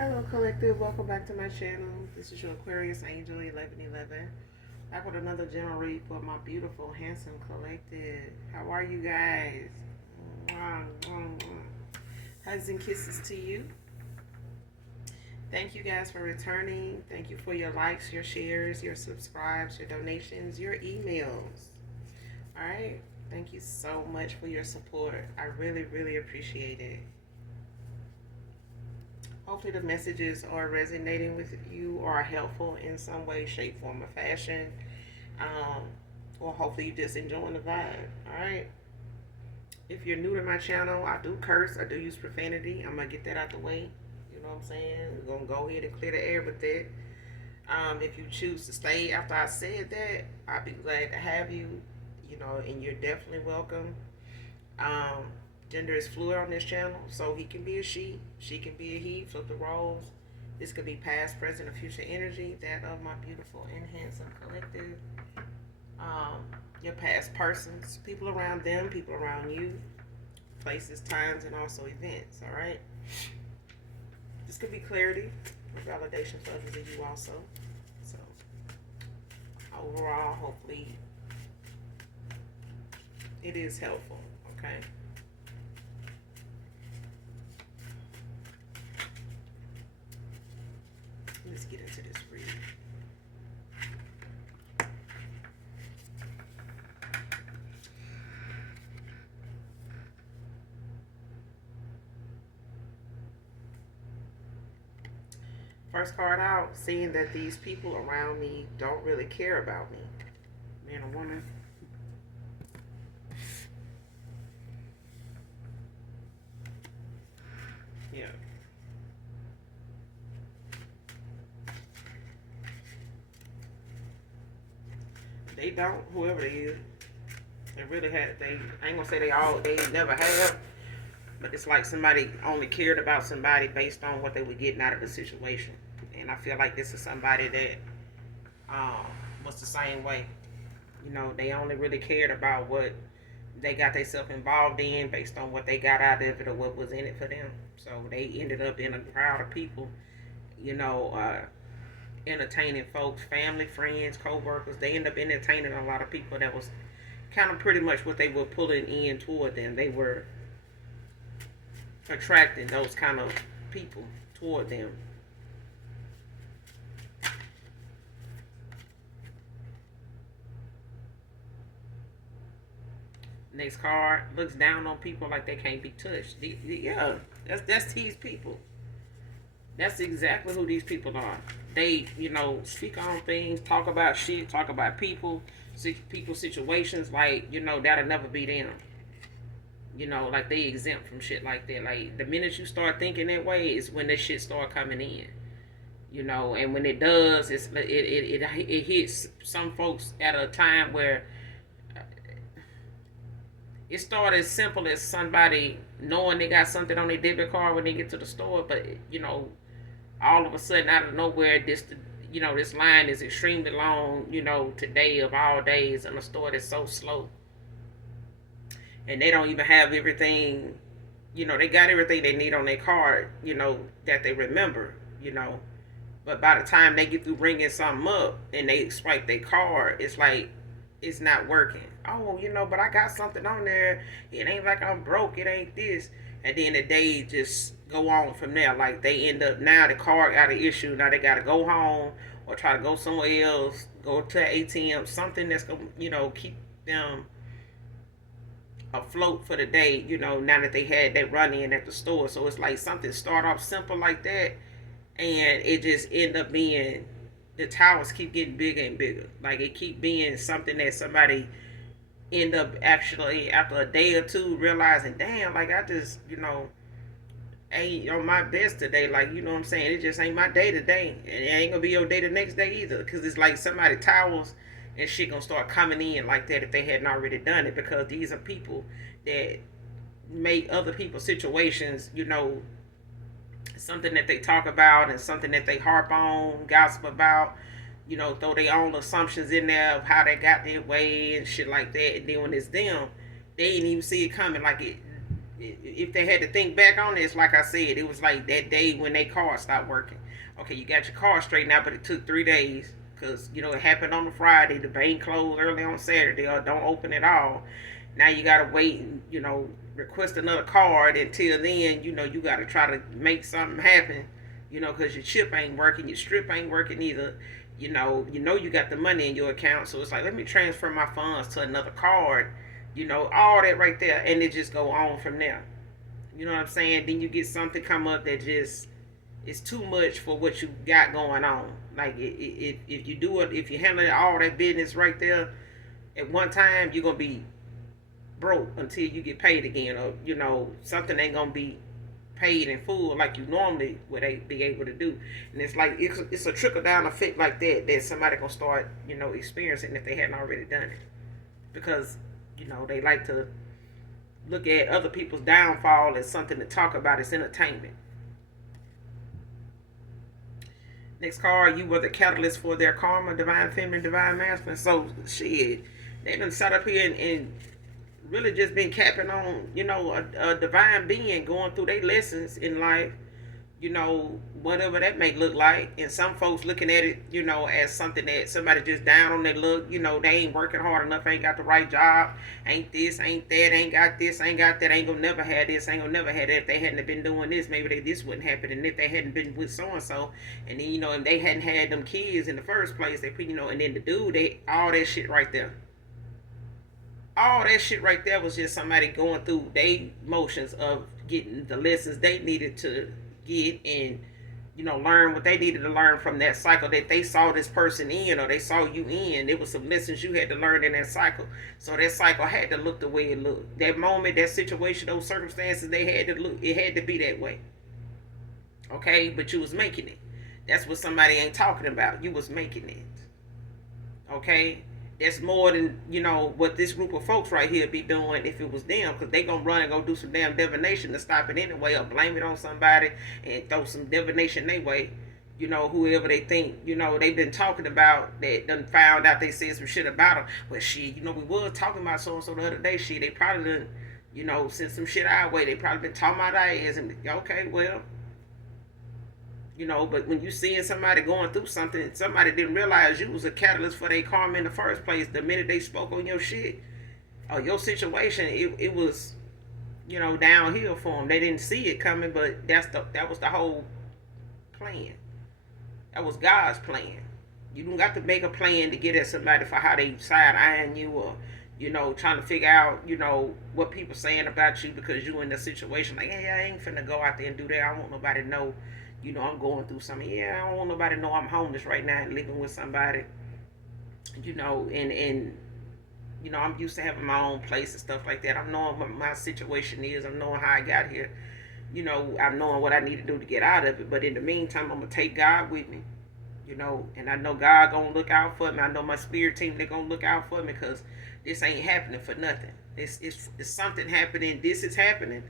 Hello, collective. Welcome back to my channel. This is your Aquarius Angel 1111. Back with another general read for my beautiful, handsome collective. How are you guys? Hugs and kisses to you. Thank you guys for returning. Thank you for your likes, your shares, your subscribes, your donations, your emails. All right. Thank you so much for your support. I really, really appreciate it. Hopefully the messages are resonating with you or are helpful in some way, shape, form, or fashion. Um, or hopefully you just enjoying the vibe. All right. If you're new to my channel, I do curse. I do use profanity. I'm gonna get that out the way. You know what I'm saying? We're gonna go ahead and clear the air with that. If you choose to stay after I said that, I'd be glad to have you. You know, and you're definitely welcome. Um, Gender is fluid on this channel, so he can be a she can be a he. Flip the roles. This could be past, present, or future energy. That of my beautiful and handsome collective. Um, your past persons, people around them, people around you, places, times, and also events. All right. This could be clarity or validation for others of you also. So overall, hopefully, it is helpful. Okay. Let's get into this reading. First card out, seeing that these people around me don't really care about me. Man or woman. Yeah. They don't, whoever they is. They really had, I ain't gonna say they never have, but it's like somebody only cared about somebody based on what they were getting out of the situation. And I feel like this is somebody that was the same way. You know, they only really cared about what they got themselves involved in based on what they got out of it or what was in it for them. So they ended up in a crowd of people, you know, entertaining folks, family, friends, co-workers. They end up entertaining a lot of people that was kind of pretty much what they were pulling in toward them. They were attracting those kind of people toward them. Next card, looks down on people like they can't be touched. Yeah, that's these people. That's exactly who these people are. They, you know, speak on things, talk about shit, talk about people, situations like, you know, that'll never be them. You know, like they exempt from shit like that. Like the minute you start thinking that way is when this shit start coming in. You know, and when it does, it hits some folks at a time where it started as simple as somebody knowing they got something on their debit card when they get to the store, but you know, all of a sudden out of nowhere, this line is extremely long. You know, today of all days, in a store that's so slow, and they don't even have everything. You know, they got everything they need on their card. You know that they remember. You know, but by the time they get through ringing something up and they swipe their card, it's like it's not working. Oh, you know, but I got something on there. It ain't like I'm broke. It ain't this. And then the day just go on from there. Like they end up now the card got an issue. Now they gotta go home or try to go somewhere else. Go to an ATM. Something that's gonna keep them afloat for the day. You know, now that they had that run in at the store. So it's like something start off simple like that, and it just end up being the towers keep getting bigger and bigger. Like it keep being something that somebody end up actually after a day or two realizing, damn, like I just, ain't on my best today. Like, you know what I'm saying? It just ain't my day today. And it ain't gonna be your day the next day either. Cause it's like somebody towels and shit gonna start coming in like that if they hadn't already done it. Because these are people that make other people's situations, something that they talk about and something that they harp on, gossip about, throw their own assumptions in there of how they got their way and shit like that. And then when it's them, they ain't even see it coming. Like if they had to think back on this, like I said, it was like that day when their car stopped working. Okay, you got your car straightened out, but it took 3 days because it happened on a Friday. The bank closed early on Saturday or don't open at all. Now you gotta wait and request another card. Until then, you gotta try to make something happen. Because your chip ain't working, your strip ain't working either. You got the money in your account, so it's like, let me transfer my funds to another card. All that right there, and it just go on from there. You know what I'm saying? Then you get something come up that just is too much for what you got going on. Like if you do it, if you handle all that business right there at one time, you're gonna be broke until you get paid again, or something ain't gonna be paid in full like you normally would be able to do. And it's like it's a trickle down effect like that somebody gonna start experiencing if they hadn't already done it, because they like to look at other people's downfall as something to talk about. It's entertainment. Next card, you were the catalyst for their karma, divine feminine, divine masculine. So shit, they done sat up here and really just been capping on, a divine being going through their lessons in life, whatever that may look like. And some folks looking at it, as something that somebody just down on their look, they ain't working hard enough, ain't got the right job, ain't this, ain't that, ain't got this, ain't got that, ain't gonna never have this, ain't gonna never have that. If they hadn't been doing this, maybe this wouldn't happen. And if they hadn't been with so and so, and then if they hadn't had them kids in the first place, they and then the dude, all that shit right there. All that shit right there was just somebody going through their motions of getting the lessons they needed to get, and learn what they needed to learn from that cycle that they saw this person in, or they saw you in. There was some lessons you had to learn in that cycle, so that cycle had to look the way it looked. That moment, that situation, those circumstances, they had to look, it had to be that way. Okay, but you was making it. That's what somebody ain't talking about. You was making it. Okay, that's more than what this group of folks right here be doing if it was them, because they gonna run and go do some damn divination to stop it anyway, or blame it on somebody and throw some divination their way. Whoever they think they've been talking about, that done found out they said some shit about them. But shit, we was talking about so and so the other day. Shit, they probably done sent some shit our way. They probably been talking about our ass, and okay, well. But when you seeing somebody going through something, somebody didn't realize you was a catalyst for their karma in the first place. The minute they spoke on your shit or your situation, it was, downhill for them. They didn't see it coming, but that was the whole plan. That was God's plan. You don't got to make a plan to get at somebody for how they side eyeing you, or trying to figure out, what people saying about you because you in a situation like, hey, I ain't finna go out there and do that. I don't want nobody to know. I'm going through something. Yeah, I don't want nobody to know I'm homeless right now and living with somebody. And I'm used to having my own place and stuff like that. I'm knowing what my situation is. I'm knowing how I got here. I'm knowing what I need to do to get out of it. But in the meantime, I'm gonna take God with me. And I know God gonna look out for me. I know my spirit team, they're gonna look out for me, because this ain't happening for nothing. It's something happening. This is happening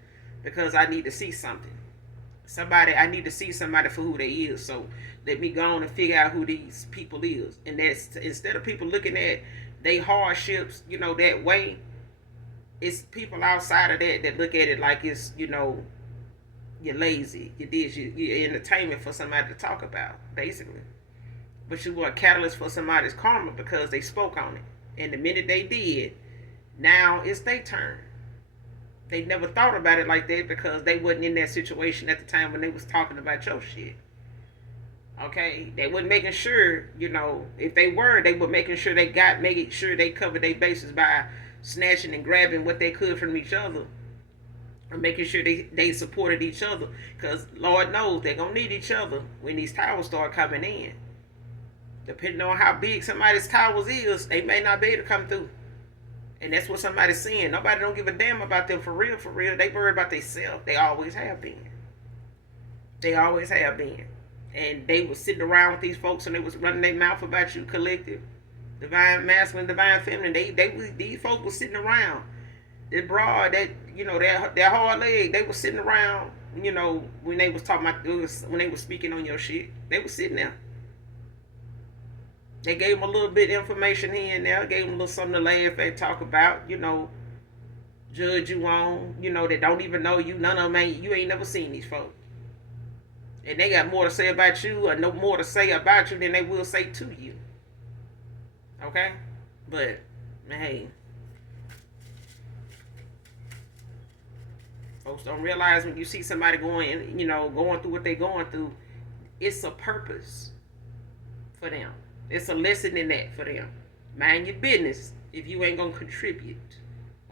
because I need to see something. I need to see somebody for who they is. So let me go on and figure out who these people is. And that's, instead of people looking at they hardships, that way, it's people outside of that look at it like it's, you're lazy. You're entertainment for somebody to talk about, basically. But you were a catalyst for somebody's karma because they spoke on it. And the minute they did, now it's their turn. They never thought about it like that because they wasn't in that situation at the time when they was talking about your shit. Okay, they wasn't making sure, if they were, they were making sure making sure they covered their bases by snatching and grabbing what they could from each other, or making sure they supported each other, because Lord knows they're gonna need each other when these towers start coming in. Depending on how big somebody's towers is, they may not be able to come through. And that's what somebody's seeing. Nobody don't give a damn about them for real, for real. They worry about themselves. They always have been. They always have been. And they was sitting around with these folks and they was running their mouth about you, collective. Divine masculine, divine feminine. These folks was sitting around. That broad, that hard leg, they was sitting around, when they was talking about, when they was speaking on your shit. They was sitting there. They gave them a little bit of information here and there, gave them a little something to laugh at, talk about, judge you on, that don't even know you. None of them you ain't never seen these folks. And they got more to say about you or no more to say about you than they will say to you. Okay? But, hey, folks don't realize when you see somebody going through what they're going through, it's a purpose for them. It's a lesson in that for them. Mind your business if you ain't going to contribute.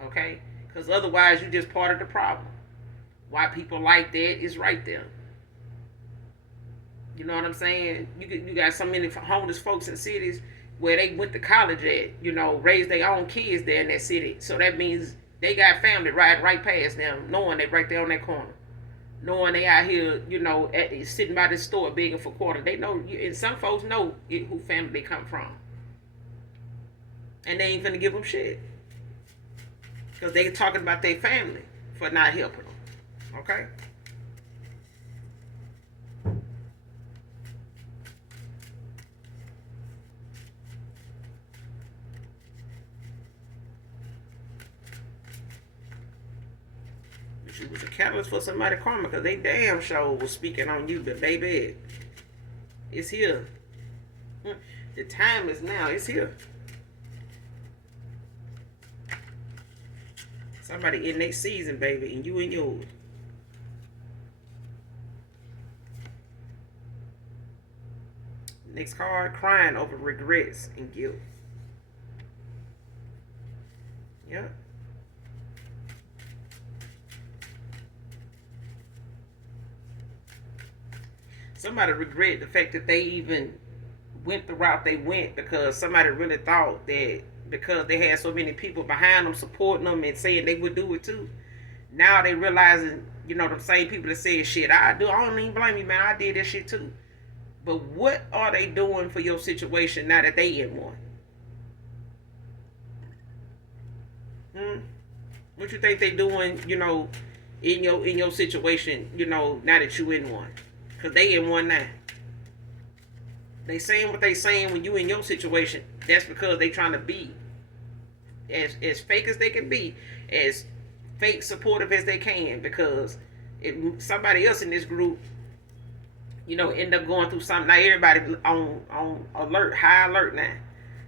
Okay? Because otherwise, you're just part of the problem. Why people like that is right there. You know what I'm saying? You got so many homeless folks in cities where they went to college at, raised their own kids there in that city. So that means they got family riding right past them, knowing they right there on that corner. Knowing they out here, sitting by the store begging for quarter. They know, and some folks know who family they come from. And they ain't finna give them shit. Because they talking about their family for not helping them. Okay? But you was a catalyst for somebody karma because they damn sure was speaking on you. But baby, it's here. The time is now. It's here. Somebody in their season, baby, and you in yours. Next card, crying over regrets and guilt. Yep. Somebody regret the fact that they even went the route they went because somebody really thought that because they had so many people behind them supporting them and saying they would do it too. Now they realizing, the same people that said shit, I don't even blame you, man. I did that shit too. But what are they doing for your situation now that they in one? What you think they doing, in your situation, now that you in one? Because they in one now. They saying what they saying when you in your situation. That's because they trying to be as fake as they can be, as fake supportive as they can. Because if somebody else in this group, end up going through something, now everybody on alert, high alert now.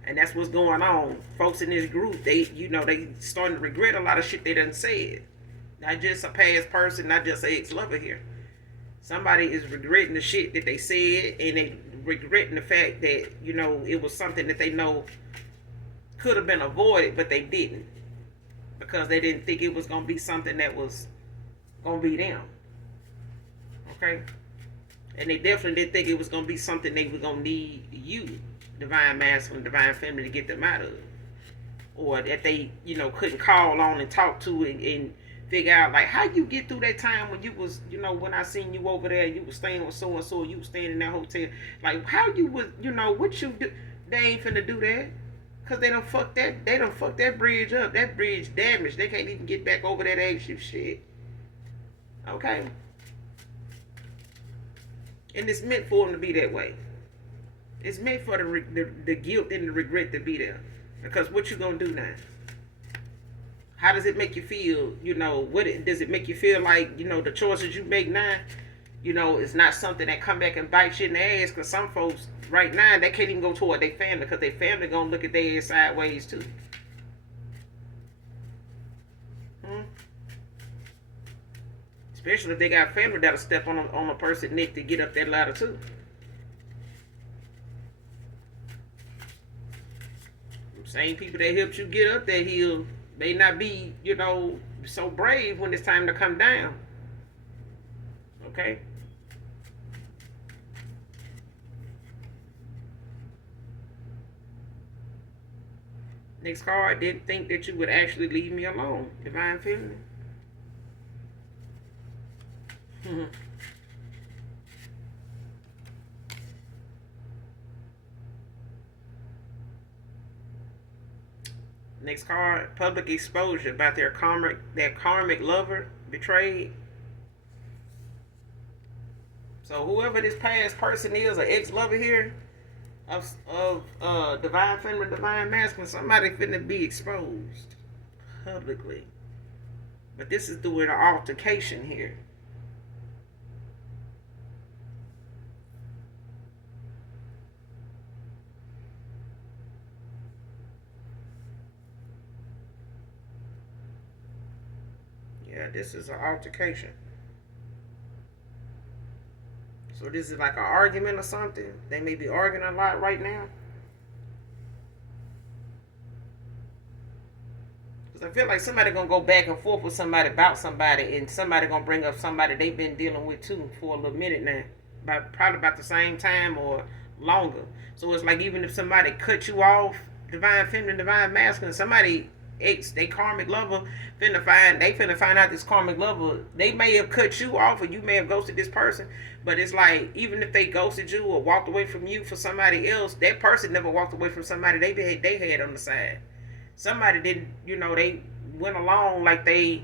And that's what's going on. Folks in this group, they starting to regret a lot of shit they done said. Not just a past person, not just an ex-lover here. Somebody is regretting the shit that they said, and they regretting the fact that, it was something that they know could have been avoided, but they didn't. Because they didn't think it was going to be something that was going to be them. Okay? And they definitely didn't think it was going to be something they were going to need you, divine masculine, divine feminine, to get them out of. Or that they, couldn't call on and talk to and figure out, like, how you get through that time when you was, when I seen you over there, you was staying with so-and-so, you was staying in that hotel. Like, how you was, what you do? They ain't finna do that. Because they done fucked that bridge up. That bridge damaged. They can't even get back over that ancient shit. Okay? And it's meant for them to be that way. It's meant for the guilt and the regret to be there. Because what you gonna do now? How does it make you feel? Does it make you feel like, the choices you make now, it's not something that come back and bite you in the ass? Because some folks right now, they can't even go toward their family because their family gonna look at their ass sideways too. Especially if they got family that'll step on a person's neck to get up that ladder too. Same people that helped you get up that hill may not be, so brave when it's time to come down. Okay? Next card, didn't think that you would actually leave me alone. Divine feminine. Next card, public exposure about their karmic lover betrayed. So whoever this past person is, an ex-lover here of divine feminine, divine masculine, somebody finna be exposed publicly. But this is through an altercation here. Yeah, this is an altercation. So this is like an argument or something. They may be arguing a lot right now. Because I feel like somebody gonna go back and forth with somebody about somebody, and somebody gonna bring up somebody they've been dealing with too for a little minute now, probably about the same time or longer. So it's like even if somebody cut you off, divine feminine, divine masculine, somebody they karmic lover finna find out this karmic lover, they may have cut you off or you may have ghosted this person, but it's like even if they ghosted you or walked away from you for somebody else, that person never walked away from somebody they had on the side. Somebody didn't, they went along like they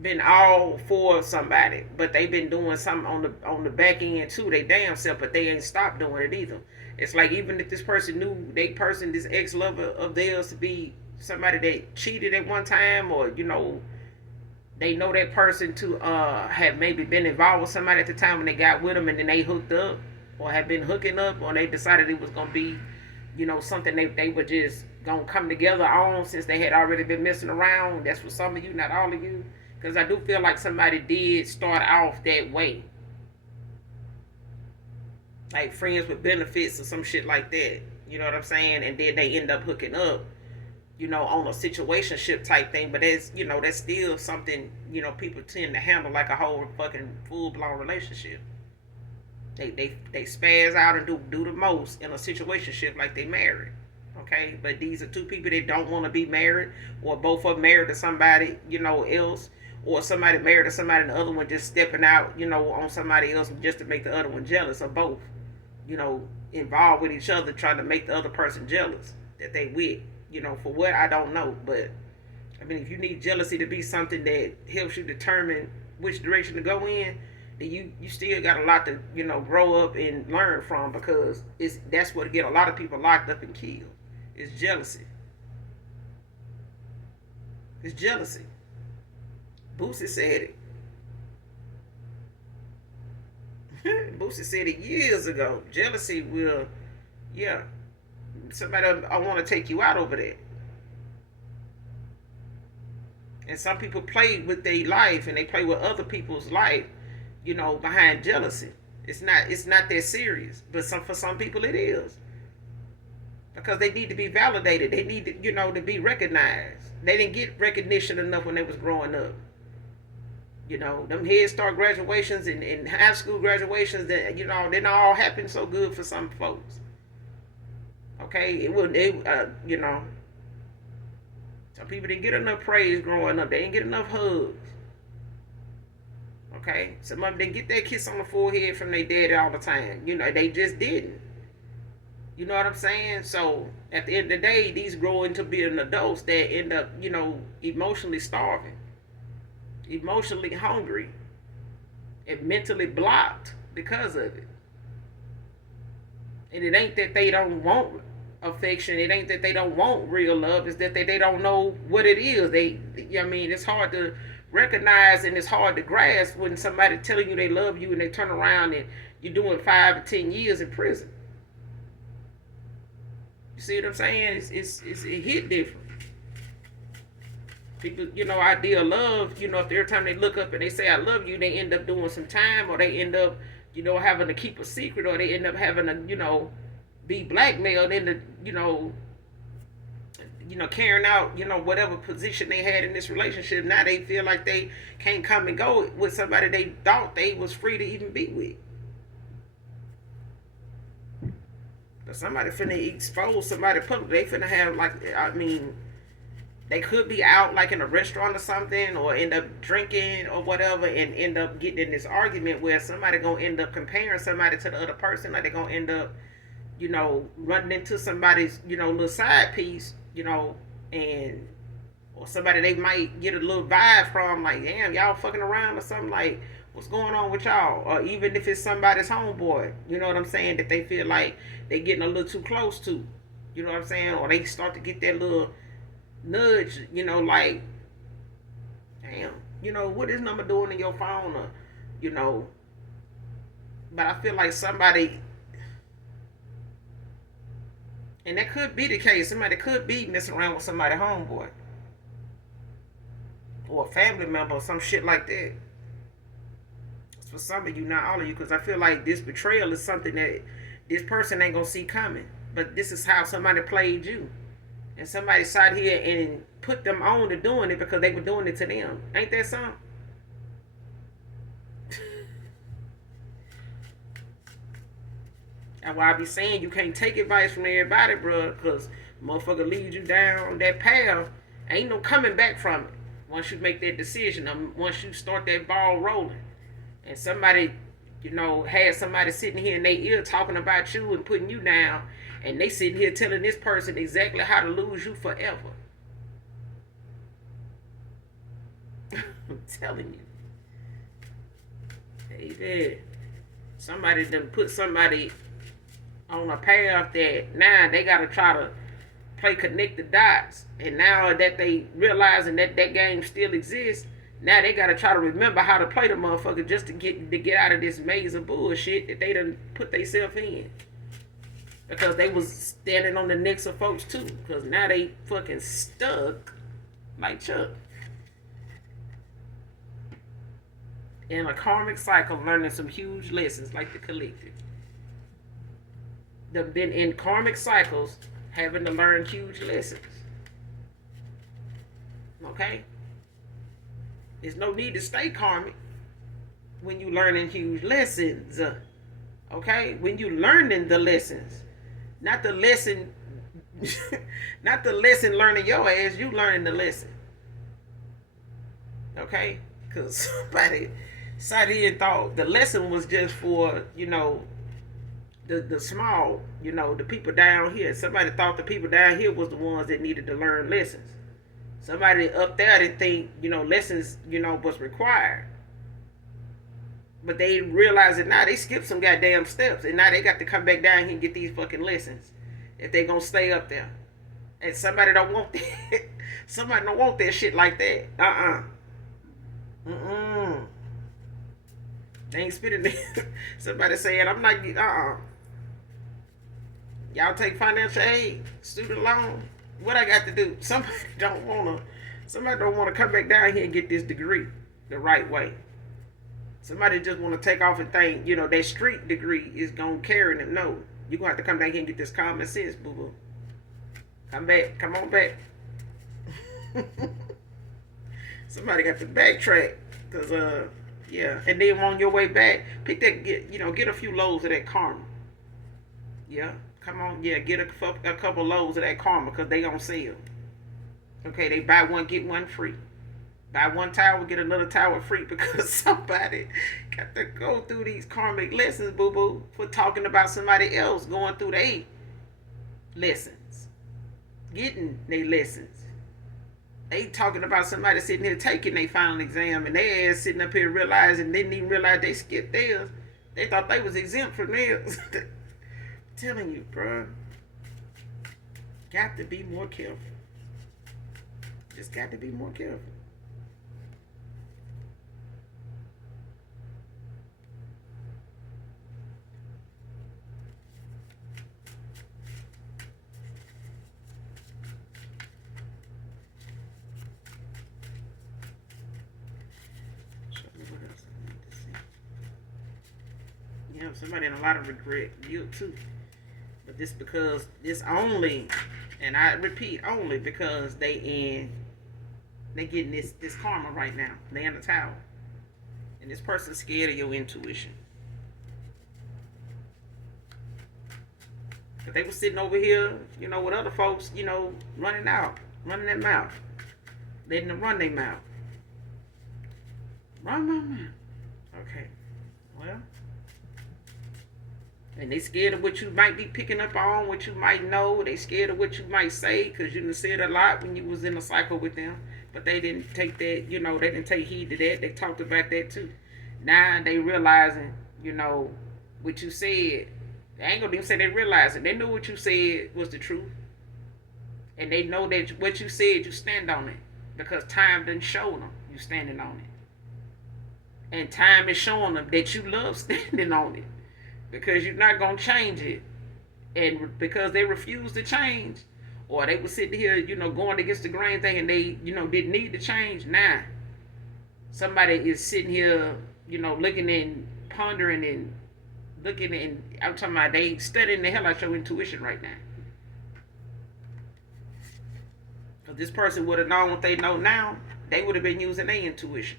been all for somebody, but they been doing something on the back end too. They damn self, but they ain't stopped doing it either. It's like even if this person knew this ex lover of theirs to be somebody that cheated at one time, or they know that person to have maybe been involved with somebody at the time when they got with them, and then they hooked up or have been hooking up, or they decided it was gonna be something they were just gonna come together on, since they had already been messing around. That's for some of you, not all of you, because I do feel like somebody did start off that way, like friends with benefits or some shit like that. You know what I'm saying? And then they end up hooking up, on a situationship type thing. But that's still something, people tend to handle like a whole fucking full blown relationship. They spaz out and do the most in a situationship like they married. Okay, but these are two people that don't want to be married, or both of them married to somebody else, or somebody married to somebody and the other one just stepping out on somebody else just to make the other one jealous, or both involved with each other trying to make the other person jealous that they with. For what, I don't know, but I mean, if you need jealousy to be something that helps you determine which direction to go in, then you still got a lot to grow up and learn from, because that's what get a lot of people locked up and killed. It's jealousy. It's jealousy. Boosie said it. Boosie said it years ago. Jealousy will, yeah, somebody I want to take you out over that. And some people play with their life, and they play with other people's life, behind jealousy. It's not that serious, but for some people it is, because they need to be validated. They need to be recognized. They didn't get recognition enough when they was growing up. Them Head Start graduations and high school graduations, that they don't all happen so good for some folks. Okay, some people didn't get enough praise growing up. They didn't get enough hugs. Okay, some of them didn't get that kiss on the forehead from their daddy all the time. They just didn't. You know what I'm saying? So at the end of the day, these grow into being adults that end up, emotionally starving, emotionally hungry, and mentally blocked because of it. And it ain't that they don't want affection. It ain't that they don't want real love. It's that they don't know what it is. It's hard to recognize, and it's hard to grasp when somebody telling you they love you and they turn around and you're doing 5 or 10 years in prison. You see what I'm saying? It hit different. People, idea of love, if every time they look up and they say I love you, they end up doing some time, or they end up, having to keep a secret, or they end up having to, be blackmailed into, carrying out, whatever position they had in this relationship. Now they feel like they can't come and go with somebody they thought they was free to even be with. But somebody finna expose somebody public. They finna have, they could be out like in a restaurant or something, or end up drinking or whatever, and end up getting in this argument where somebody gonna end up comparing somebody to the other person. Like they gonna end up, running into somebody's, little side piece, and or somebody they might get a little vibe from, like, damn, y'all fucking around or something, like, what's going on with y'all? Or even if it's somebody's homeboy, you know what I'm saying, that they feel like they getting a little too close to, you know what I'm saying? Or they start to get that little nudge, like, Damn, what is number doing in your phone, or, you know, but I feel like somebody, and that could be the case, somebody could be messing around with somebody homeboy or a family member or some shit like that. It's for some of you, not all of you, because I feel like this betrayal is something that this person ain't gonna see coming. But this is how somebody played you. And somebody sat here and put them on to doing it because they were doing it to them. Ain't that something? That's why I be saying you can't take advice from everybody, bro, because motherfucker leads you down that path. Ain't no coming back from it once you make that decision, once you start that ball rolling. And somebody, had somebody sitting here in their ear talking about you and putting you down, and they sitting here telling this person exactly how to lose you forever. I'm telling you. Hey, somebody done put somebody on a path that now they got to try to play connect the dots. And now that they realizing that that game still exists, now they got to try to remember how to play the motherfucker just to get out of this maze of bullshit that they done put themselves in. Because they was standing on the necks of folks too. Because now they fucking stuck like Chuck. In a karmic cycle, learning some huge lessons like the collective. They've been in karmic cycles having to learn huge lessons. Okay? There's no need to stay karmic when you learning huge lessons. Okay? When you learning the lessons. Not the lesson not the lesson learning your ass, you learning the lesson. Okay? Because somebody sat here and thought the lesson was just for, the small, the people down here. Somebody thought the people down here was the ones that needed to learn lessons. Somebody up there didn't think, lessons, was required. But they realize that now they skipped some goddamn steps. And now they got to come back down here and get these fucking lessons. If they gonna stay up there. And somebody don't want that. Somebody don't want that shit like that. They ain't spitting it. Somebody saying, I'm not, Y'all take financial aid, student loan. What I got to do? Somebody don't wanna come back down here and get this degree the right way. Somebody just wanna take off and think, that street degree is gonna carry them. No, you gonna have to come down here and get this common sense, boo boo. Come on back. Somebody got to backtrack, cause yeah, and then on your way back, pick that, get a few loads of that karma. Yeah. Come on, yeah, get a couple loads of that karma because they on sale. Okay, they buy one, get one free. Buy one tower, get another tower free because somebody got to go through these karmic lessons, boo-boo, for talking about somebody else going through their lessons. Getting their lessons. They talking about somebody sitting here taking their final exam and their ass sitting up here realizing, didn't even realize they skipped theirs. They thought they was exempt from theirs. Telling you, bro, got to be more careful. Just got to be more careful. Show me what else I need to see. Yeah, somebody in a lot of regret, guilt too. But this because this only, and I repeat, only because they getting this karma right now. They in the tower. And this person's scared of your intuition. But they were sitting over here, with other folks, running their mouth. Letting them run their mouth. Run my mouth. Okay. Well. And they scared of what you might be picking up on, what you might know. They scared of what you might say because you done said a lot when you was in a cycle with them. But they didn't take that, they didn't take heed to that. They talked about that too. Now they realizing, what you said. They ain't gonna even say they realize it. They knew what you said was the truth. And they know that what you said, you stand on it. Because time done show them You standing on it. And time is showing them that you love standing on it. Because you're not going to change it. And because they refuse to change, or they were sitting here, going against the grain thing, and they, didn't need to change. Now, somebody is sitting here, looking and pondering and looking, and I'm talking about they studying the hell out your intuition right now. Because this person would have known what they know now, they would have been using their intuition.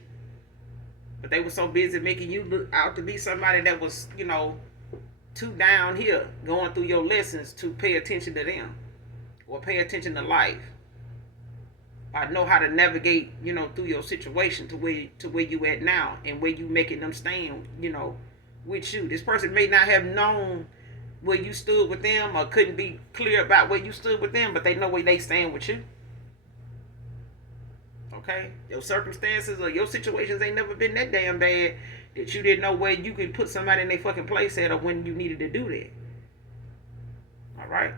But they were so busy making you look out to be somebody that was, too down here going through your lessons to pay attention to them or pay attention to life. I know how to navigate, through your situation to where you at now and where you making them stand, with you. This person may not have known where you stood with them or couldn't be clear about where you stood with them, but they know where they stand with you. Okay? Your circumstances or your situations ain't never been that damn bad that you didn't know where you could put somebody in their fucking place at or when you needed to do that. Alright?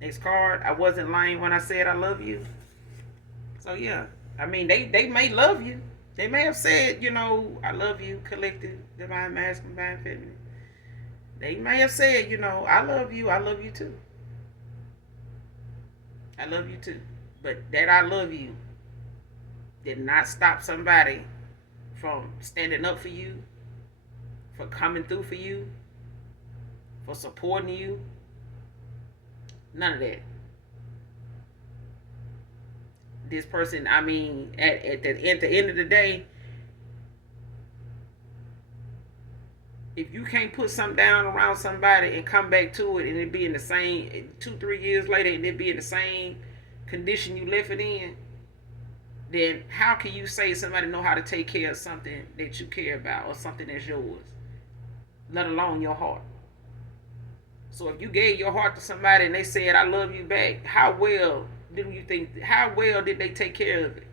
Next card. I wasn't lying when I said I love you. So yeah. I mean, they may love you. They may have said, I love you, collective, divine masculine, divine feminine. They may have said, I love you too. I love you too. But that I love you did not stop somebody from standing up for you, for coming through for you, for supporting you. None of that. This person, I mean, at the end of the day, if you can't put something down around somebody and come back to it and it be in the same 2-3 years later and it be in the same condition you left it in, then how can you say somebody know how to take care of something that you care about or something that's yours, let alone your heart? So if you gave your heart to somebody and they said I love you back, how well did they take care of it?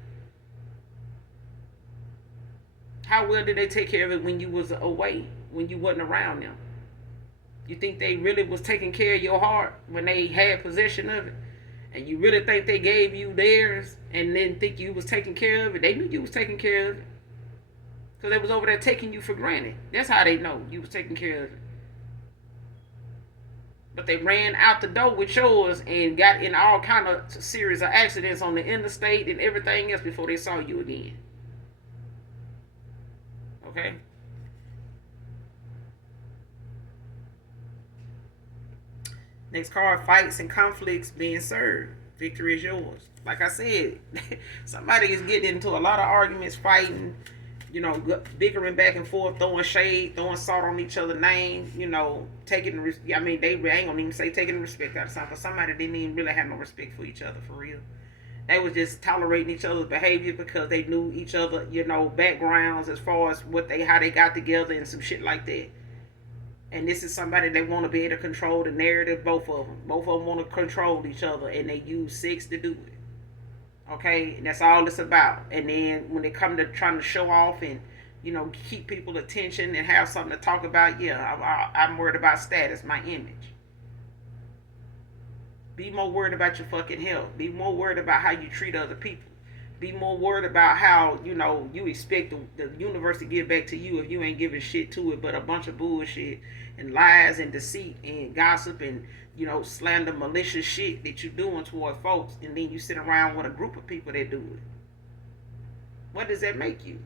How well did they take care of it when you was away, when you wasn't around them? You think they really was taking care of your heart when they had possession of it? And you really think they gave you theirs and then think you was taking care of it? They knew you was taking care of it. Because they was over there taking you for granted. That's how they know you was taking care of it. But they ran out the door with yours and got in all kind of series of accidents on the interstate and everything else before they saw you again. Okay? Next card, fights and conflicts being served. Victory is yours. Like I said, somebody is getting into a lot of arguments, fighting, bickering back and forth, throwing shade, throwing salt on each other's name, taking, I mean, they ain't gonna even say taking respect out of something. For somebody didn't even really have no respect for each other, for real. They was just tolerating each other's behavior because they knew each other, backgrounds as far as how they got together and some shit like that. And this is somebody that want to be able to control the narrative, both of them. Both of them want to control each other, and they use sex to do it. Okay? And that's all it's about. And then when they come to trying to show off and, keep people attention and have something to talk about, yeah, I'm worried about status, my image. Be more worried about your fucking health. Be more worried about how you treat other people. Be more worried about how, you expect the universe to give back to you if you ain't giving shit to it but a bunch of bullshit and lies and deceit and gossip and, slander, malicious shit that you doing toward folks, and then you sit around with a group of people that do it. What does that make you?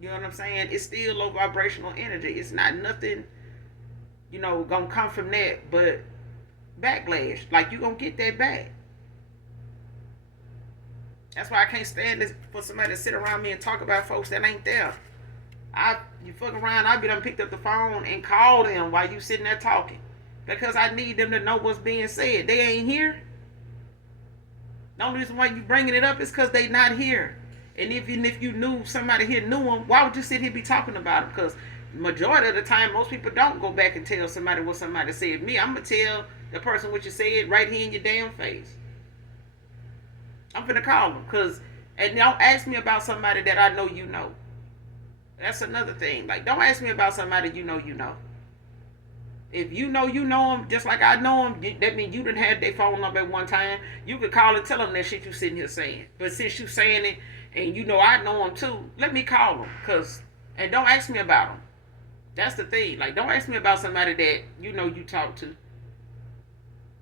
You know what I'm saying? It's still low vibrational energy. It's not nothing, gonna come from that but backlash. Like, you gonna get that back. That's why I can't stand this for somebody to sit around me and talk about folks that ain't there. You fuck around, I be done picked up the phone and called them while you sitting there talking. Because I need them to know what's being said. They ain't here. The only reason why you bringing it up is because they not here. And even if you knew somebody here knew them, why would you sit here be talking about them? Because majority of the time, most people don't go back and tell somebody what somebody said. Me, I'm going to tell the person what you said right here in your damn face. I'm finna call them. And don't ask me about somebody that I know you know. That's another thing. Like, don't ask me about somebody you know. If you know them just like I know them, that means you didn't have their phone number at one time. You could call and tell them that shit you sitting here saying. But since you saying it, and you know I know them too, let me call them, and don't ask me about them. That's the thing. Like, don't ask me about somebody that you know you talk to.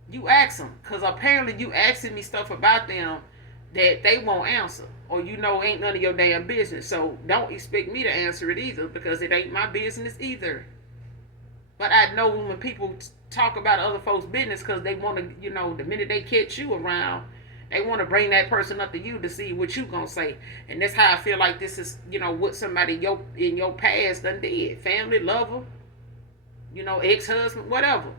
You ask them, cause apparently you asking me stuff about them that they won't answer, or ain't none of your damn business. So don't expect me to answer it either, because it ain't my business either. But I know when people talk about other folks' business, because they want to, the minute they catch you around, they want to bring that person up to you to see what you gonna say. And that's how I feel like this is, what somebody in your past done did. Family, lover, ex-husband, whatever.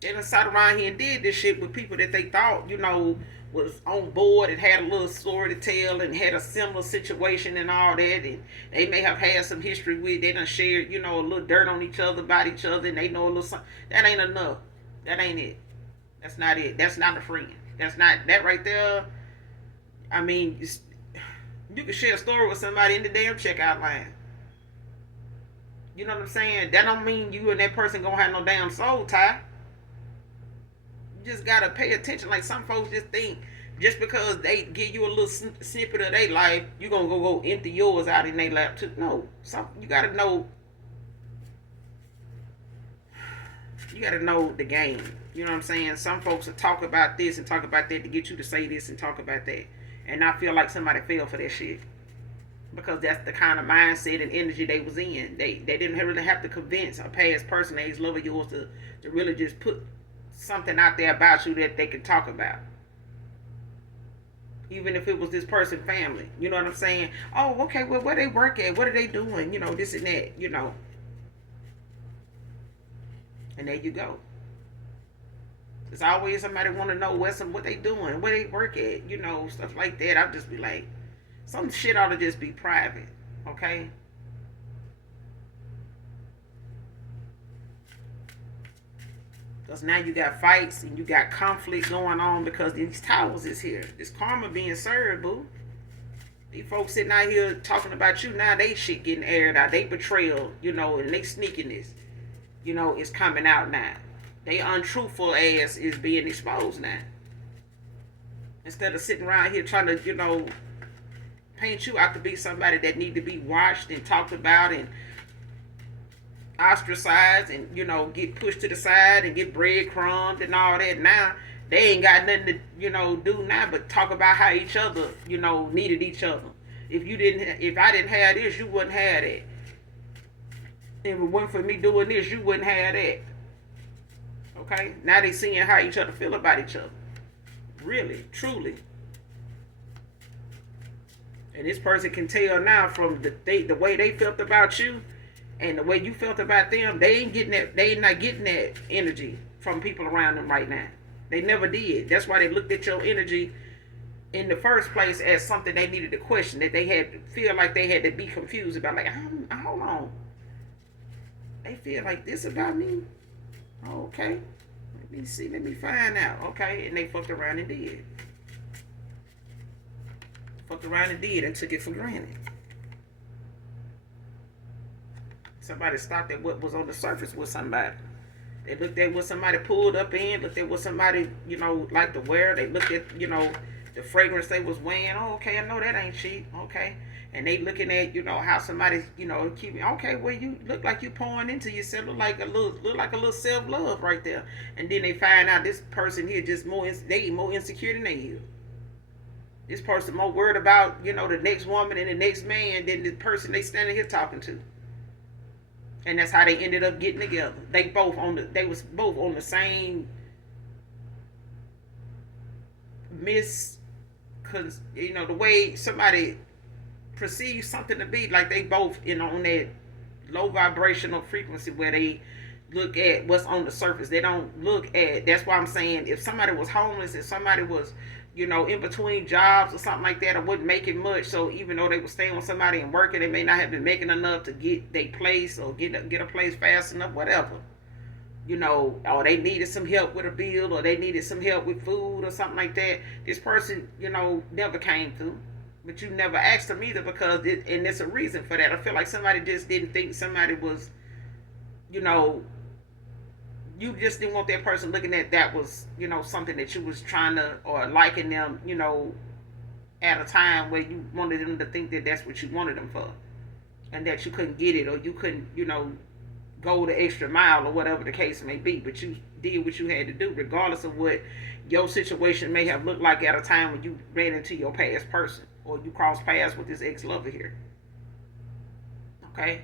They done sat around here and did this shit with people that they thought, was on board and had a little story to tell and had a similar situation and all that. And they may have had some history with, they done shared, a little dirt on each other, about each other, and they know a little something. That ain't enough. That ain't it. That's not it. That's not a friend. That's not, that right there. I mean, you can share a story with somebody in the damn checkout line. You know what I'm saying? That don't mean you and that person gonna have no damn soul tie. You just gotta pay attention. Like, some folks just think just because they give you a little snippet of their life, you gonna go empty yours out in their lap too. No, you gotta know. You gotta know the game. You know what I'm saying? Some folks will talk about this and talk about that to get you to say this and talk about that, and I feel like somebody fell for that shit, because that's the kind of mindset and energy they was in. They didn't really have to convince a past person, a ex lover yours, to really just put something out there about you that they could talk about. Even if it was this person's family. You know what I'm saying? Oh, okay, well, where they work at? What are they doing? This and that, And there you go. There's always somebody want to know what they doing, where they work at, stuff like that. I'll just be like, some shit ought to just be private, okay? Because now you got fights and you got conflict going on because these towers is here. This karma being served, boo. These folks sitting out here talking about you now, they shit getting aired out. They betrayal, and they sneakiness, is coming out now. They untruthful ass is being exposed now. Instead of sitting around here trying to, paint you out to be somebody that need to be watched and talked about and ostracized and, get pushed to the side and get breadcrumbed and all that. Now they ain't got nothing to, do now but talk about how each other, needed each other. If I didn't have this, you wouldn't have that. If it wasn't for me doing this, you wouldn't have that. Okay? Now they seeing how each other feel about each other. Really, truly. And this person can tell now from the way they felt about you and the way you felt about them, they ain't not getting that energy from people around them right now. They never did. That's why they looked at your energy in the first place as something they needed to question, that they had to feel like they had to be confused about. Like, hold on. They feel like this about me? Oh, okay. Let me see. Let me find out. Okay. And they fucked around and did. Fucked around and did and took it for granted. Somebody stopped at what was on the surface with somebody. They looked at what somebody pulled up in, looked at what somebody, liked to wear. They looked at, the fragrance they was wearing. Oh, okay, I know that ain't cheap. Okay. And they looking at, how somebody, keep, okay, well, you look like you pouring into yourself, look like a little self-love right there. And then they find out this person here just more insecure than they is. This person more worried about, the next woman and the next man than the person they standing here talking to. And that's how they ended up getting together. They was both on the same the way somebody perceives something to be, like they both on that low vibrational frequency where they look at what's on the surface. They don't look at, that's why I'm saying, if somebody was homeless, if somebody was in between jobs or something like that, or wasn't making much, so even though they were staying with somebody and working, they may not have been making enough to get their place or get a place fast enough, whatever. Or they needed some help with a bill, or they needed some help with food or something like that. This person, never came through. But you never asked them either, because and there's a reason for that. I feel like somebody just didn't think somebody was you know, you just didn't want that person looking at that was, something that you was trying to, or liking them, at a time where you wanted them to think that that's what you wanted them for, and that you couldn't get it, or you couldn't, go the extra mile, or whatever the case may be. But you did what you had to do, regardless of what your situation may have looked like at a time when you ran into your past person, or you crossed paths with this ex-lover here. Okay?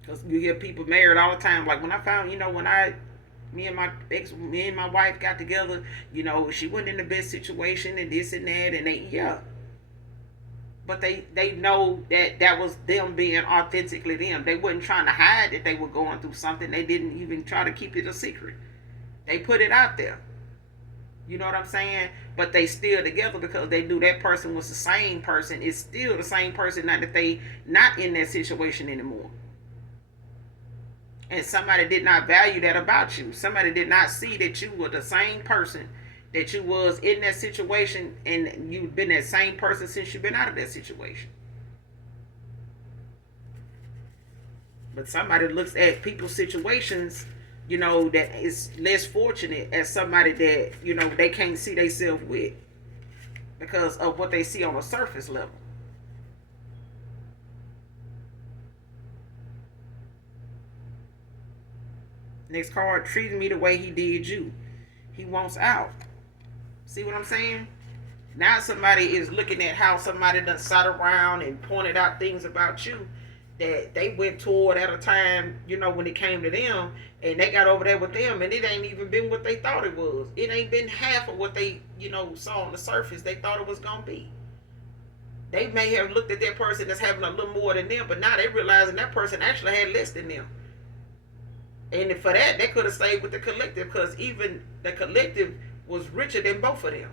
Because you hear people married all the time. Like, when I found, me and my wife got together, she wasn't in the best situation and this and that, and yeah. But they know that was them being authentically them. They wasn't trying to hide that they were going through something. They didn't even try to keep it a secret. They put it out there. You know what I'm saying? But they still together because they knew that person was the same person. It's still the same person, not that they not in that situation anymore. And somebody did not value that about you. Somebody did not see that you were the same person that you was in that situation, and you've been that same person since you've been out of that situation. But somebody looks at people's situations, that is less fortunate, as somebody that, they can't see themselves with because of what they see on a surface level. Next card, treating me the way he did you. He wants out. See what I'm saying? Now somebody is looking at how somebody done sat around and pointed out things about you that they went toward at a time, when it came to them, and they got over there with them, and it ain't even been what they thought it was. It ain't been half of what they, saw on the surface they thought it was going to be. They may have looked at that person as having a little more than them, but now they realizing that person actually had less than them. And for that, they could have stayed with the collective, because even the collective was richer than both of them.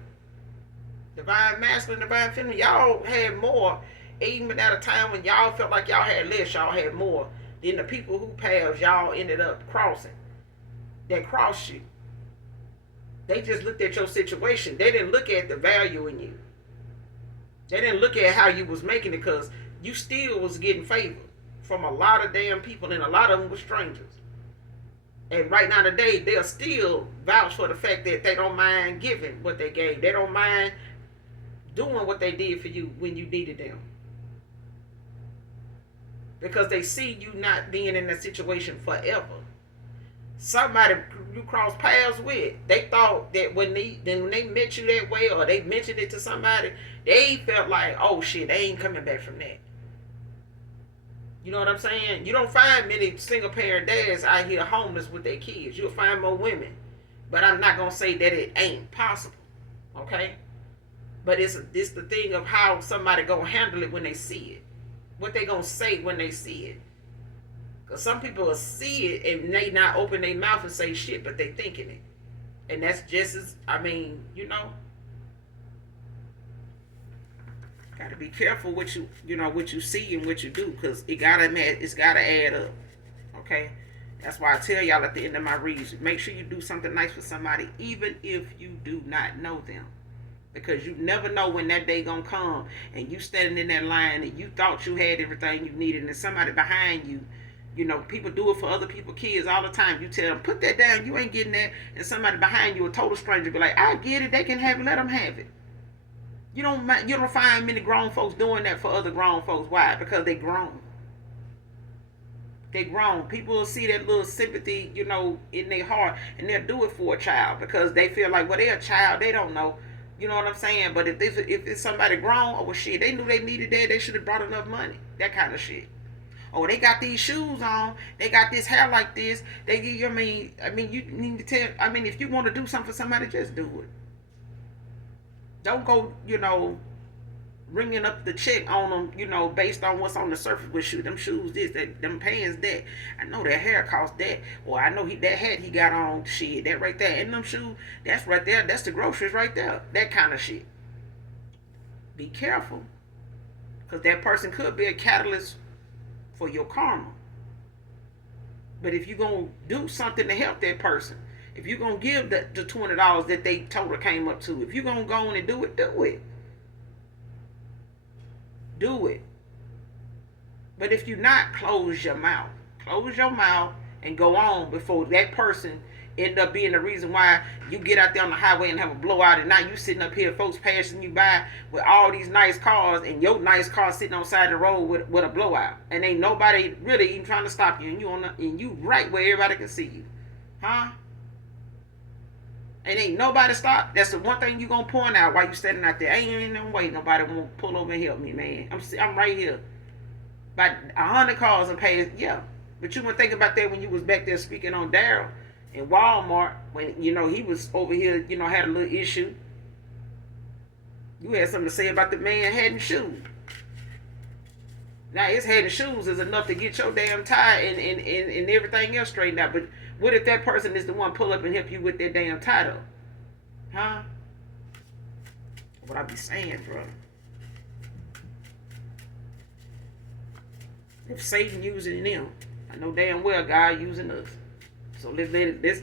Divine masculine, divine feminine, y'all had more. Even at a time when y'all felt like y'all had less, y'all had more than the people who paths y'all ended up crossing, that crossed you. They just looked at your situation. They didn't look at the value in you. They didn't look at how you was making it, because you still was getting favor from a lot of damn people, and a lot of them were strangers. And right now today, they'll still vouch for the fact that they don't mind giving what they gave. They don't mind doing what they did for you when you needed them. Because they see you not being in that situation forever. Somebody you cross paths with, they thought that when they met you that way, or they mentioned it to somebody, they felt like, oh shit, they ain't coming back from that. You know what I'm saying? You don't find many single parent dads out here homeless with their kids. You'll find more women. But I'm not going to say that it ain't possible. Okay? But it's the thing of how somebody going to handle it when they see it. What they going to say when they see it. Because some people will see it and they not open their mouth and say shit, but they thinking it. And that's just as, Got to be careful what you see and what you do, because it's gotta add up. Okay, that's why I tell y'all at the end of my reads, make sure you do something nice for somebody, even if you do not know them, because you never know when that day gonna come, and you standing in that line and you thought you had everything you needed, and there's somebody behind you. People do it for other people's kids all the time. You tell them, put that down, you ain't getting that, and somebody behind you, a total stranger, be like, I get it, they can have it, let them have it. You don't find many grown folks doing that for other grown folks. Why? Because they grown. They grown. People will see that little sympathy, in their heart, and they'll do it for a child because they feel like, well, they're a child. They don't know. You know what I'm saying? But if it's somebody grown, oh well, shit, they knew they needed that. They should have brought enough money. That kind of shit. Oh, they got these shoes on. They got this hair like this. They give you. You need to tell. If you want to do something for somebody, just do it. Don't go, ringing up the check on them, based on what's on the surface with you. Them shoes this, that, them pants that. I know that hair cost that. Or I know that hat he got on, shit, that right there. And them shoes, that's right there. That's the groceries right there. That kind of shit. Be careful. Because that person could be a catalyst for your karma. But if you're going to do something to help that person, if you're going to give the $20 that they told her came up to, if you're going to go on and do it, do it. Do it. But if you're not, close your mouth. Close your mouth and go on before that person end up being the reason why you get out there on the highway and have a blowout, and now you sitting up here, folks passing you by with all these nice cars, and your nice car sitting on the side of the road with a blowout, and ain't nobody really even trying to stop you, and you right where everybody can see you, huh? And ain't nobody stop. That's the one thing you gonna point out while you standing out there. Ain't no way nobody won't pull over and help me, man. I'm right here. About 100 cars and passed, yeah. But you wouldn't think about that when you was back there speaking on Daryl in Walmart when he was over here, had a little issue. You had something to say about the man head shoes. Now his head shoes is enough to get your damn tie and everything else straightened out. But what if that person is the one pull up and help you with that damn tie though? Huh? What I be saying, bro. If Satan using them, I know damn well God using us. So let's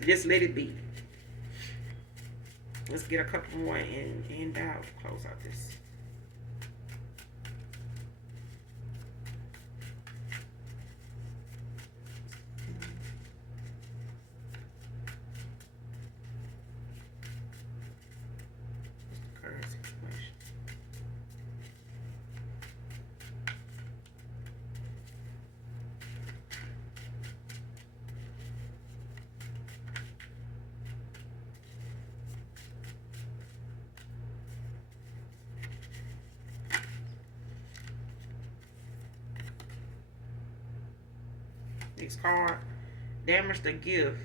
just let it be. Let's get a couple more and end out, close out this. Next card, damage the gift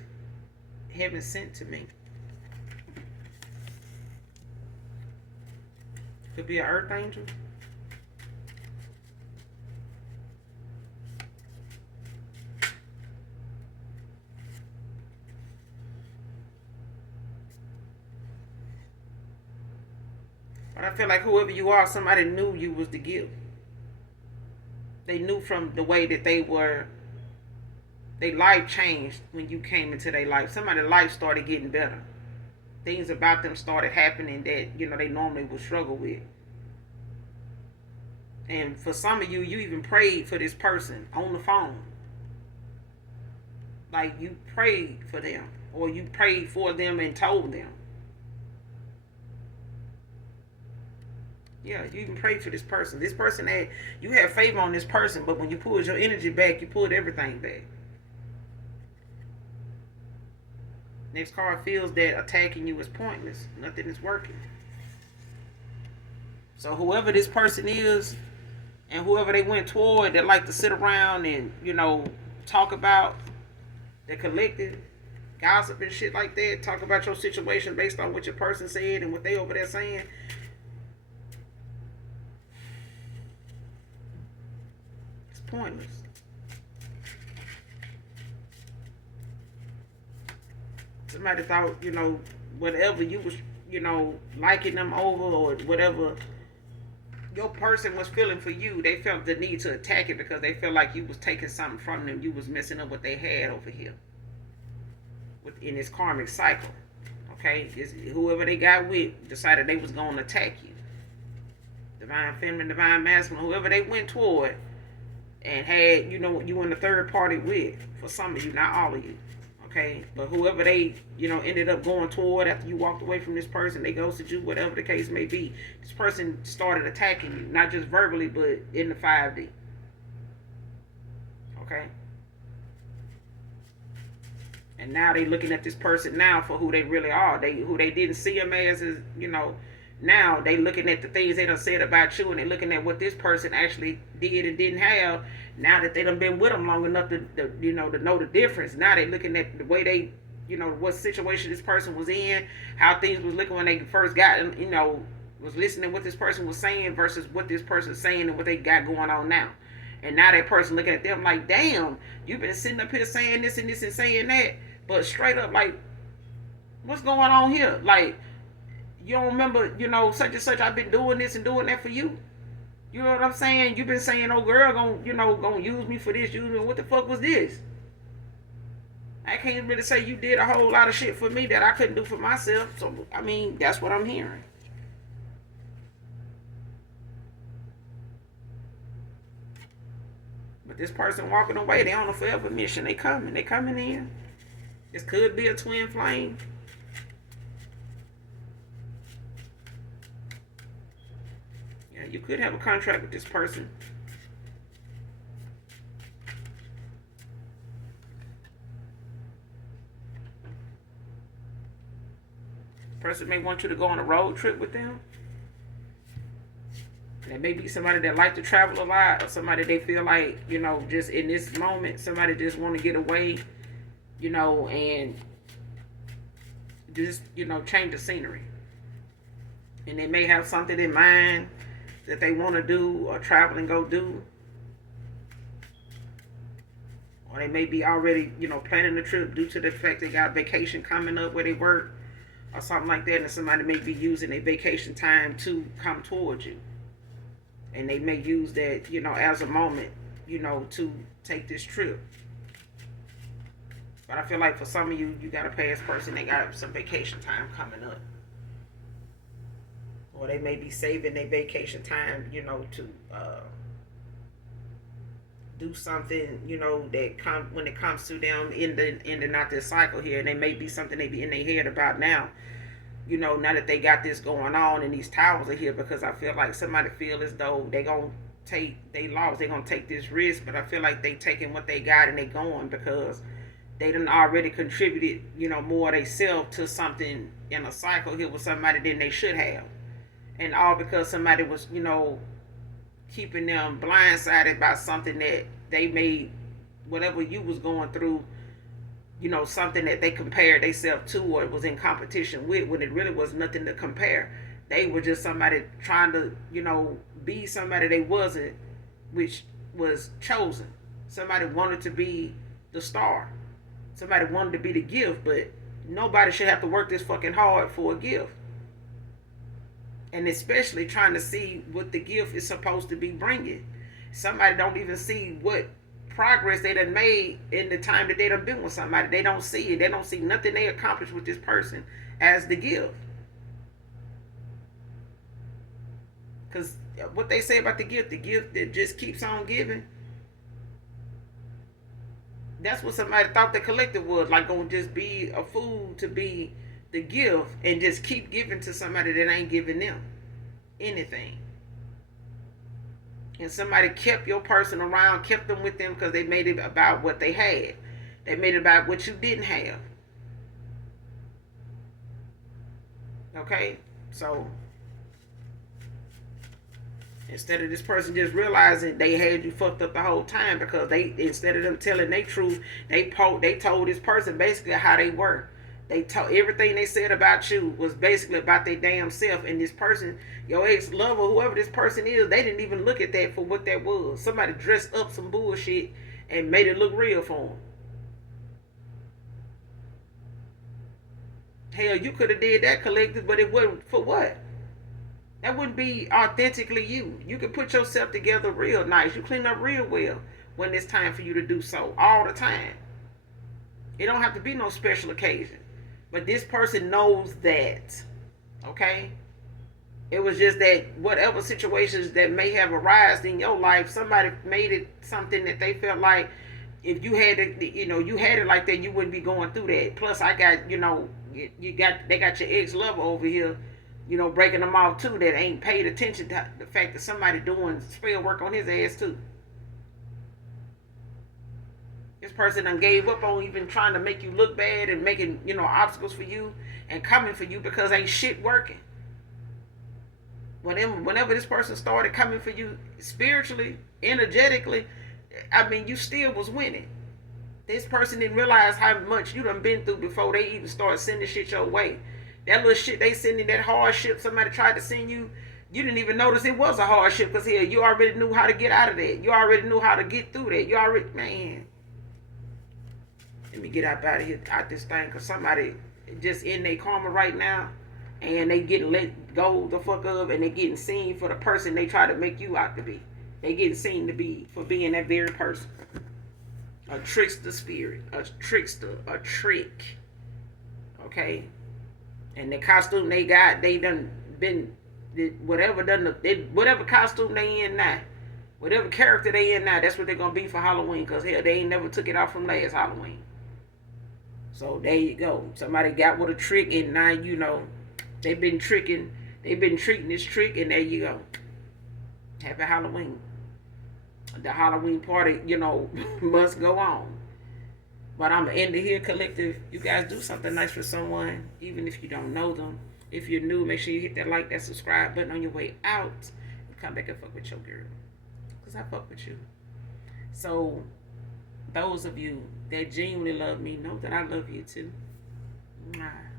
heaven sent to me. Could be an earth angel. But I feel like whoever you are, somebody knew you was the gift. They knew from the way that they were. Their life changed when you came into their life. Somebody's life started getting better. Things about them started happening that, they normally would struggle with. And for some of you, you even prayed for this person on the phone. Like you prayed for them. Or you prayed for them and told them. Yeah, you even prayed for this person. This person you had favor on this person, but when you pulled your energy back, you pulled everything back. Next card feels that attacking you is pointless. Nothing is working. So whoever this person is, and whoever they went toward, that like to sit around and, talk about the collective, gossip and shit like that, talk about your situation based on what your person said and what they over there saying. It's pointless. Somebody thought, whatever you was, liking them over or whatever your person was feeling for you, they felt the need to attack it because they felt like you was taking something from them. You was messing up what they had over here in this karmic cycle. Okay? Whoever they got with decided they was going to attack you. Divine feminine, divine masculine, whoever they went toward and had, you in the third party with, for some of you, not all of you. Okay, but whoever they, ended up going toward after you walked away from this person, they ghosted you, whatever the case may be. This person started attacking you, not just verbally, but in the 5D. Okay? And now they looking at this person now for who they really are. Who they didn't see them as, now they looking at the things they done said about you, and they looking at what this person actually did and didn't have. Now that they done been with them long enough to know the difference. Now they looking at the way they, what situation this person was in, how things was looking when they first got, was listening to what this person was saying versus what this person's saying and what they got going on now. And now that person looking at them like, damn, you've been sitting up here saying this and this and saying that, but straight up like, what's going on here? Like, you don't remember, such and such, I've been doing this and doing that for you. You know what I'm saying? You've been saying, oh girl, gonna use me for this, use me. What the fuck was this? I can't really say you did a whole lot of shit for me that I couldn't do for myself. So, that's what I'm hearing. But this person walking away, they on a forever mission. They coming in. This could be a twin flame. Yeah, you could have a contract with this person. Person may want you to go on a road trip with them. There may be somebody that like to travel a lot, or somebody they feel like, just in this moment, somebody just want to get away, and just, change the scenery. And they may have something in mind that they want to do or travel and go do. Or they may be already, planning the trip due to the fact they got vacation coming up where they work or something like that. And somebody may be using their vacation time to come towards you. And they may use that, as a moment, to take this trip. But I feel like for some of you, you got a past person, they got some vacation time coming up. Or they may be saving their vacation time, to do something, that when it comes to them ending out this cycle here. And they may be something they be in their head about now. Now that they got this going on and these towers are here, because I feel like somebody feel as though they gonna take they lost, they gonna take this risk, but I feel like they taking what they got and they going because they done already contributed, more they self to something in a cycle here with somebody than they should have. And all because somebody was, keeping them blindsided by something that they made, whatever you was going through, something that they compared themselves to or was in competition with, when it really was nothing to compare. They were just somebody trying to, be somebody they wasn't, which was chosen. Somebody wanted to be the star. Somebody wanted to be the gift, but nobody should have to work this fucking hard for a gift. And especially trying to see what the gift is supposed to be bringing. Somebody don't even see what progress they done made in the time that they done been with somebody. They don't see it. They don't see nothing they accomplished with this person as the gift. Because what they say about the gift that just keeps on giving, that's what somebody thought the collective was, like gonna just be a fool to be the gift and just keep giving to somebody that ain't giving them anything. And somebody kept your person around, kept them with them because they made it about what they had. They made it about what you didn't have. Okay? So, instead of this person just realizing they had you fucked up the whole time, because they, instead of them telling their truth, they told this person basically how they were. They told everything they said about you was basically about their damn self. And this person, your ex-lover, whoever this person is, they didn't even look at that for what that was. Somebody dressed up some bullshit and made it look real for them. Hell, you could have did that, collective, but it wouldn't. For what? That wouldn't be authentically you. You can put yourself together real nice. You clean up real well when it's time for you to do so, all the time. It don't have to be no special occasion. But this person knows that, okay? It was just that whatever situations that may have arisen in your life, somebody made it something that they felt like if you had it, you had it like that, you wouldn't be going through that. Plus, I got, they got your ex-lover over here, breaking them off too, that ain't paid attention to the fact that somebody doing spell work on his ass too. This person done gave up on even trying to make you look bad and making, obstacles for you and coming for you because ain't shit working. Whenever this person started coming for you spiritually, energetically, you still was winning. This person didn't realize how much you done been through before they even started sending shit your way. That little shit they sending, that hardship somebody tried to send you, you didn't even notice it was a hardship because here, you already knew how to get out of that. You already knew how to get through that. You already, man. Let me get out of here, out this thing, because somebody just in their karma right now, and they getting let go the fuck of, and they getting seen for the person they try to make you out to be. They getting seen to be for being that very person. A trickster spirit, a trickster, a trick. Okay? And the costume they got, they done been, whatever costume they in now, Whatever character they in now, that's what they're gonna be for Halloween. Cause hell, they ain't never took it off from last Halloween. So there you go. Somebody got with a trick, and now you know they've been tricking. They've been treating this trick, and there you go. Happy Halloween. The Halloween party, you know, must go on. But I'm gonna end it here, collective. You guys do something nice for someone, even if you don't know them. If you're new, make sure you hit that like, that subscribe button on your way out, and come back and fuck with your girl. Cause I fuck with you. So those of you that genuinely love me know that I love you too. Mwah.